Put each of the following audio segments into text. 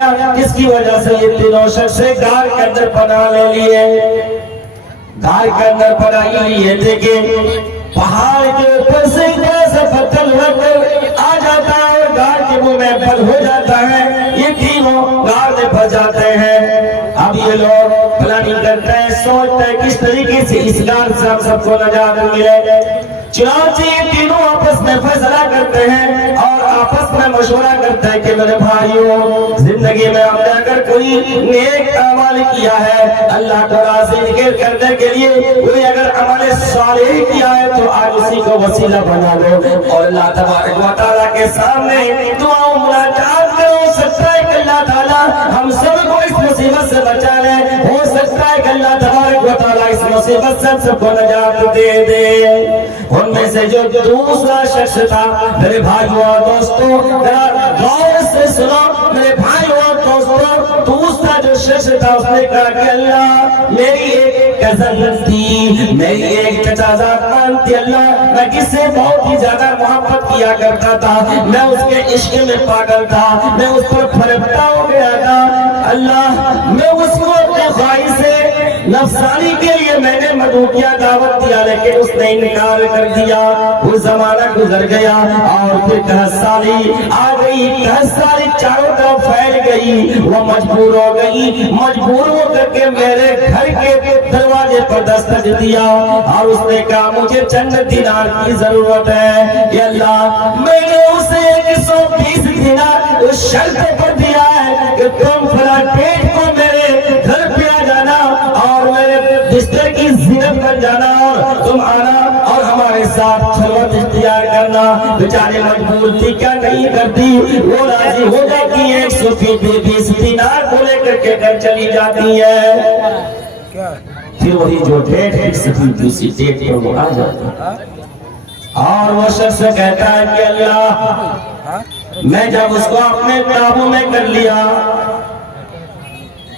کس کی وجہ سے یہ تینوں شخص غار کے اندر پناہ لے لیے؟ غار کے اندر پناہ لیے تھے کہ پہاڑ کے اوپر سے کیسا پتھر لگ کر آ جاتا ہے اور غار کے منہ میں بند ہو جاتا ہے، یہ تینوں غار میں پھنس جاتے ہیں۔ اب یہ لوگ پلاننگ کرتے ہیں، سوچتے ہیں کس طریقے سے اس غار سے ہم سب کو نجات ملے۔ چنانچہ یہ تینوں آپس میں فیصلہ کرتے ہیں اور آپس میں مشورہ کرتے ہیں کہ میرے بھائیوں، زندگی میں ہم نے اگر کوئی نیک عمل کیا ہے، اللہ کو راضی کرنے کے لیے کوئی اگر عمل صالح کیا ہے تو آج اسی کو وسیلہ بنا لو اور اللہ تبارک و تعالیٰ کے سامنے دعا و مناجات کرو۔ ہو سکتا ہے کہ اللہ تعالیٰ ہم سب کو اس مصیبت سے بچا لے، ہو سکتا ہے کہ اللہ تبارک و تعالیٰ اس مصیبت سے سب کو نجات دے دے۔ ان میں سے جو دوسرا شخص تھا، میرے بھائیوں اور دوستوں ذرا غور سے سنو، میرے بھائیوں اور دوستوں، دوسرا جو شخص تھا اس نے کہا کہ اللہ میری ایک کزن تھی، میری ایک چچازاد تھی، اللہ میں کس سے بہت ہی زیادہ محبت کیا کرتا تھا، میں اس کے عشق میں پاگل تھا، میں اس پر پھرپتا ہو گیا تھا، اللہ میں اس کو اپنے خواہش سے نفسانی کے لیے میں نے مدعو کیا، دعوت دیا، لیکن اس نے انکار کر دیا۔ وہ زمانہ گزر گیا اور پھر 10 سالی آ گئی، 10 سالی چاروں طرف پھیل گئی، وہ مجبور ہو گئی، مجبور ہو کر کے میرے گھر کے دروازے پر دستک دیا اور اس نے کہا مجھے چند دینار کی ضرورت ہے کہ اللہ میں نے اسے 120 دینار اس شرط پر دیا ہے کہ تم فلاں ڈیٹ کو میرے گھر پہ آ جانا اور میرے بستر کی زینت بن جانا اور تم آنا اور ہمارے ساتھ خلوت اختیار کرنا۔ بیچارے مجبور تھی، کیا نہیں کرتی، وہ راضی ہو جاتی ہے، 120 دینار کو لے کر کے گھر چلی جاتی ہے۔ پھر وہی جو ڈیٹ فکس تھی اسی ڈیٹ پر وہ آ جاتا اور وہ شخص کہتا ہے کہ اللہ میں جب اس کو اپنے قابو میں کر لیا،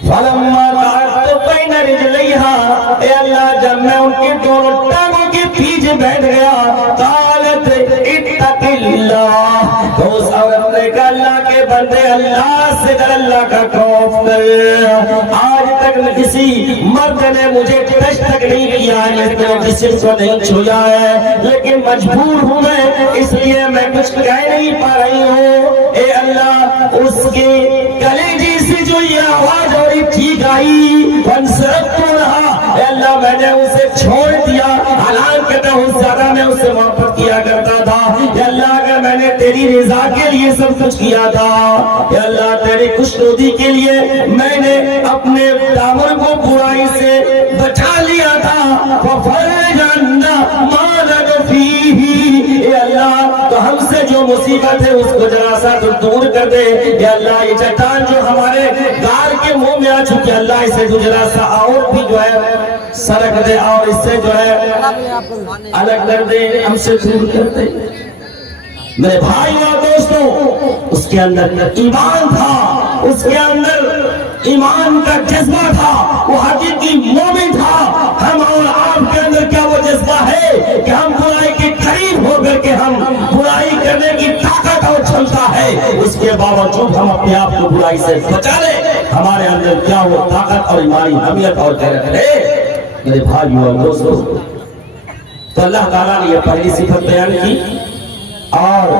فلما قعدت بین رجلیہا، اے اللہ جب میں ان کے دونوں ٹانگوں کے پیچھے بیٹھ گیا، قالت اتق اللہ، تو اس عورت نے کہا اللہ کے بندے اللہ سے ڈر، اللہ کا خوف کر۔ آج تک کسی مرد نے مجھے ٹچ تک نہیں کیا ہے، میرے جسم کو نہیں چھویا ہے، لیکن مجبور ہوں میں، اس لیے میں کچھ کہہ نہیں پا رہی ہوں۔ اے اللہ اس کے کلیجے سے جو یہ آواز اور ٹھیک آئی، فانصرفت عنہا، اے اللہ میں نے اسے چھوڑ دیا، حالانکہ بہت زیادہ میں اسے محبت کیا کرتا تھا، اے اللہ اگر میں نے تیری رضا کے لیے سب کچھ کیا تھا، اے اللہ تیری خوشنودی کے لیے میں نے اپنے دامن کو برائی سے بچا لیا تھا، ففرج عنا ما لک فیہ، اے اللہ تو ہم سے جو مصیبت ہے اس کو ذرا سا تو دور کر دے، اے اللہ یہ چٹان جو ہمارے غار کے منہ میں آ چکے، اللہ اسے جو ذرا سا اور بھی جو ہے سرک دے اور اس سے جو ہے الگ کر دے، ہم سے دور کر دے۔ میرے بھائی اور دوستوں، اس کے اندر ایمان تھا، اس کے اندر ایمان کا جذبہ تھا، وہ حقیقی مومن تھا۔ ہم اور آپ کے اندر کیا وہ جذبہ ہے کہ ہم برائی کے قریب ہو کر کے ہم برائی کرنے کی طاقت اور چھمتا ہے، اس کے باوجود ہم اپنے آپ کو برائی سے بچا لیں؟ ہمارے اندر کیا وہ طاقت اور ایمانی حمیت اور غیرت ہے؟ میرے بھائیوں اور دوستوں، تو اللہ تعالیٰ نے یہ پہلی صفت بیان کی اور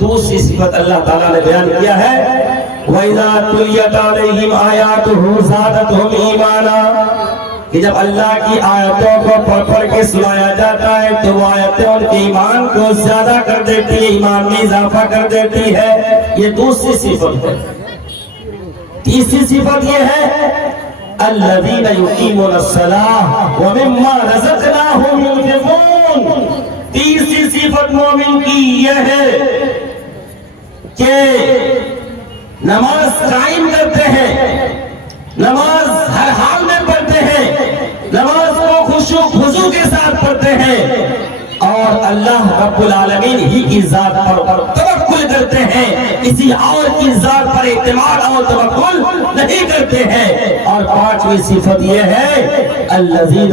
دوسری صفت اللہ تعالیٰ نے بیان کیا ہے وَإِذَا تُلِيَتْ عَلَيْهِمْ آيَاتُهُ زَادَتْهُمْ إِيمَانًا، کہ جب اللہ کی آیتوں کو پڑھ پڑھ کے سنایا جاتا ہے تو وہ آیتیں ان کے ایمان کو زیادہ کر دیتی ہے، ایمان میں اضافہ کر دیتی ہے۔ یہ دوسری صفت ہے۔ تیسری صفت یہ ہے الَّذِينَ يُقِيمُونَ الصَّلَاةَ وَمِمَّا رَزَقْنَاهُمْ يُنْفِقُونَ۔ تیسری صفت مومن کی یہ ہے کہ نماز قائم کرتے ہیں، نماز ہر حال میں پڑھتے ہیں، نماز کو خشوع و خضوع کے ساتھ پڑھتے ہیں اور اللہ رب العالمین ہی کی ذات پر توکل کرتے ہیں، کسی اور کی ذات پر اعتماد اور توکل نہیں کرتے ہیں۔ اور پانچویں صفت یہ ہے الذین